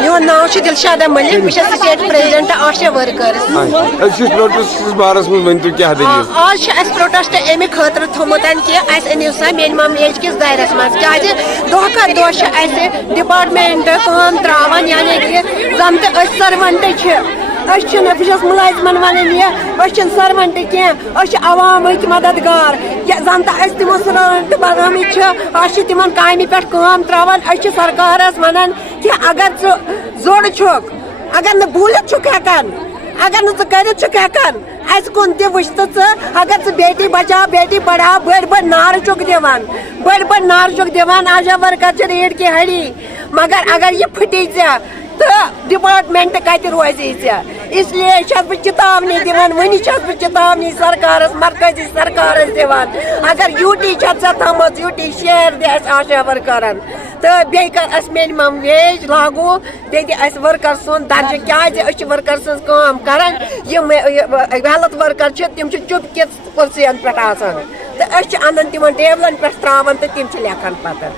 میون ناو چھُ دلشادہ ملک بہٕ چھَس سٹیٹ پریزیڈنٹ آشا ورکرس پروٹیسٹ بارس من ؤنتو کیا دلیل آز چھُ اَسہِ پروٹیسٹ اَمہِ خٲطرٕ تھوٚمُت کہِ اَسہِ أنِو سا مِنِمم ویج کِس دایرس منٛز کیازِ دۄہ کھۄتہٕ دۄہ چھِ اَسہِ ڈپارٹمنٹ کٲم تراوان یعنی کہِ زن تہِ أسۍ سٔروَنٹ چھِ أسۍ چھِنہٕ بہٕ چھَس مُلٲزمن وَنان یہِ أسۍ چھِنہٕ سٔروَنٹ کینٛہہ أسۍ چھِ عوامٕکۍ مددگار زن تہِ أسۍ تِمو سٔروَنٹ بنٲومٕتۍ چھِ أسۍ چھِ تِمن کامہِ پٮ۪ٹھ کٲم تراوان أسۍ چھِ سرکارس وَنان کہِ اگر ژٕ زوٚر چھُکھ اگر نہٕ بوٗلِتھ چھُکھ ہٮ۪کان اگر نہٕ ژٕ کٔرِتھ چھُکھ ہٮ۪کان اَسہِ کُن تہِ وٕچھ تہٕ ژٕ اگر ژٕ بیٹی بچاو بیٹی پڑھاو بٔڑۍ بٔڑۍ نعرٕ چھُکھ دِوان بٔڑۍ بٔڑۍ نعرٕ چھُکھ دِوان آشا ورکر چھِ ریڈ کی ہڑی مگر اگر یہِ پھٕٹی ژےٚ تہٕ ڈپارٹمنٹ کتہِ روزی ژےٚ اس لیے چھس بہٕ چِتاونی دِوان وٕنہِ چھس بہٕ چِتاونی سرکارس مرکزی سرکارس دِوان اگر یوٗٹی چھےٚ ژےٚ تھٲومٕژ یوٗٹی شیر دِ اَسہِ آشا ورکرن تہٕ بیٚیہِ کر اَسہِ مِنِمم ویج لاگوٗ بیٚیہِ دِ اَسہِ ورکر سُنٛد درجہٕ کیازِ أسۍ چھِ ورکر سٕنٛز کٲم کران یِم ہیلتھ ورکر چھِ تِم چھِ چُپکِس کُرسین پٮ۪ٹھ آسان تہٕ أسۍ چھِ انان تِمن ٹیبلن پٮ۪ٹھ تراوان تہٕ تِم چھِ لیکھان پتہٕ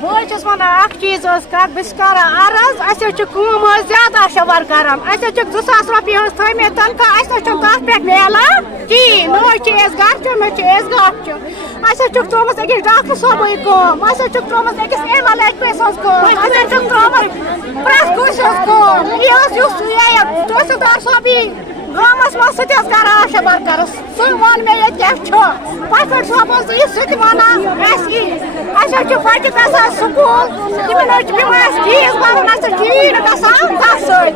بہٕ چھَس وَنان اکھ چیٖز حظ کَتھ بہٕ چھَس کران عرض اَسہِ حظ چھِ کٲم حظ زیادٕ آشا ورکرن اَسہِ حظ چھِ 2000 رۄپیہِ حظ تھٲیمٕتۍ تنخواہ اَسہِ حظ چھُنہٕ تَتھ پٮ۪ٹھ میلان کِہیٖنۍ نہ حظ چھِ أسۍ گرچہِ نہ چھِ أسۍ گرچہِ اَسہِ حظ چھُکھ ترٛٲومٕژ أکِس ڈاکٹر صٲبٕے کٲم اَسہِ حظ چھُکھ ترٛٲومٕژ أکِس ایمل ایچ سٕنٛز کٲم اَسہِ حظ چھُکھ ترٛٲومٕژ پرٛٮ۪تھ کٲنٛسہِ ہٕنٛز کٲم یہِ حظ یُس تحصیلدار صٲب یی گامس منٛز سُہ تہِ حظ کران آشا ورکرس سُہ ووٚن مےٚ ییٚتہِ کیاہ چھُ پرٛفیٹ صٲب حظ یی سُہ تہِ وَنان اَسہِ یی اَسہِ حظ چھِ بچہِ گژھان سکوٗل تِمن حظ چھِ پیوان اَسہِ فیٖس بَرُن اَسہِ حظ چھُیی نہٕ گژھان تَتھ سۭتۍ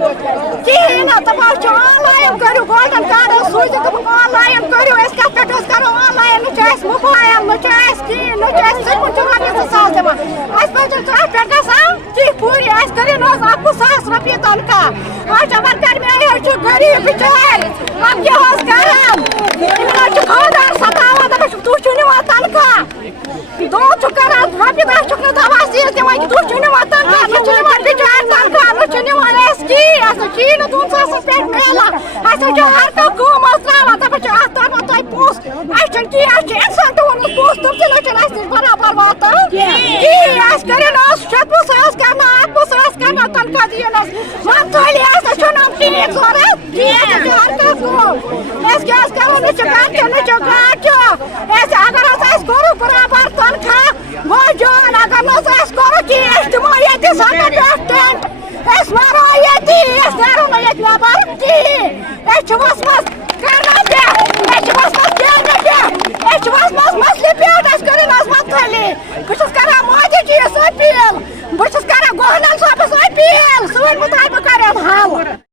کِہیٖنۍ نہٕ دَپان حظ چھِ آن لاین کٔرِو گولڈن کارڈ حظ سوٗزِو دوٚپُکھ آن لاین کٔرِو أسۍ کَتھ پٮ۪ٹھ حظ کرو آن لاین نہ چھُ اَسہِ موبایل نہ چھُ اَسہِ کِہیٖنۍ نہ چھُ اَسہِ سکوٗل چھِ رۄپیہِ 2000 دِوان اَسہِ پَزِ تَتھ پٮ۪ٹھ گژھان کیٚنٛہہ پوٗرِ اَسہِ کٔرِو نہ حظ 21,000 رۄپیہِ تنخواہ آشا ورکر مےٚ حظ چھُ غریٖب بِچارِ وۄنۍ کیٛاہ حظ کران تِمن حظ چھُ خانٛدار سَتاوان دَپان چھُکھ تُہۍ چھِو نِوان تنخواہ دۄد چھُ کران رۄپیہِ دہ چھُکھ نہٕ دوا چیٖز دِوان کہِ تُہۍ چھِو نِوان تنخواہ نہ چھِ نِوان بِچارِ تنخواہ نہ چھِ نِوان اَسہِ کِہیٖنۍ اَسہِ حظ چھِیی نہٕ 2000 پٮ۪ٹھ میلان اَسہِ حظ چھِ ہر کانٛہہ کٲم حظ تراوان دَپان چھِ اَتھ ترٛاوان تۄہہِ پونٛسہٕ اَسہِ چھُنہٕ کِہیٖنۍ اَسہِ چھُ اِنسان تہِ ووٚنمُت پونٛسہٕ تِم تہِ نہ چھِنہٕ اَسہِ نِش برابر واتان کِہیٖنۍ اَسہِ کٔرِو نہ حظ 6,000 کرناو 8,000 کرناو تنخواہ دِیِو نہ حظ منتھلی اَسہِ چھُنہٕ یِم ٹیٖک ضوٚرتھ کِہیٖنۍ اَسہِ چھِ ہر کانٛہہ کٲم أسۍ کیٛاہ حظ کرو نہ چھِ گرچہِ نہ چھِ گاچہِ أسۍ اگر حظ اَسہِ کوٚرُو برابر تنخواہ گوٚو جان اگر نہٕ حظ اَسہِ کوٚرُو کِہیٖنۍ أسۍ دِمو ییٚتہِ سَنہٕ پٮ۪ٹھ ٹٮ۪نٹ أسۍ مَرو ییٚتی أسۍ نیرو نہٕ ییٚتہِ نٮ۪بر کِہیٖنۍ أسۍ چھِ ؤژھمٕژ کرنہٕ پٮ۪ٹھ أسۍ چھِ ؤژھمٕژ جیلہِ پٮ۪ٹھ أسۍ چھِ ؤژھمٕژ مسلہِ پٮ۪ٹھ اَسہِ کٔرِو نہ حظ منتھلی بہٕ چھَس کران مودی جِیَس أپیٖل بہٕ چھَس کران گورنر صٲبَس أپیٖل سٲنۍ مُطابِق کَرن حل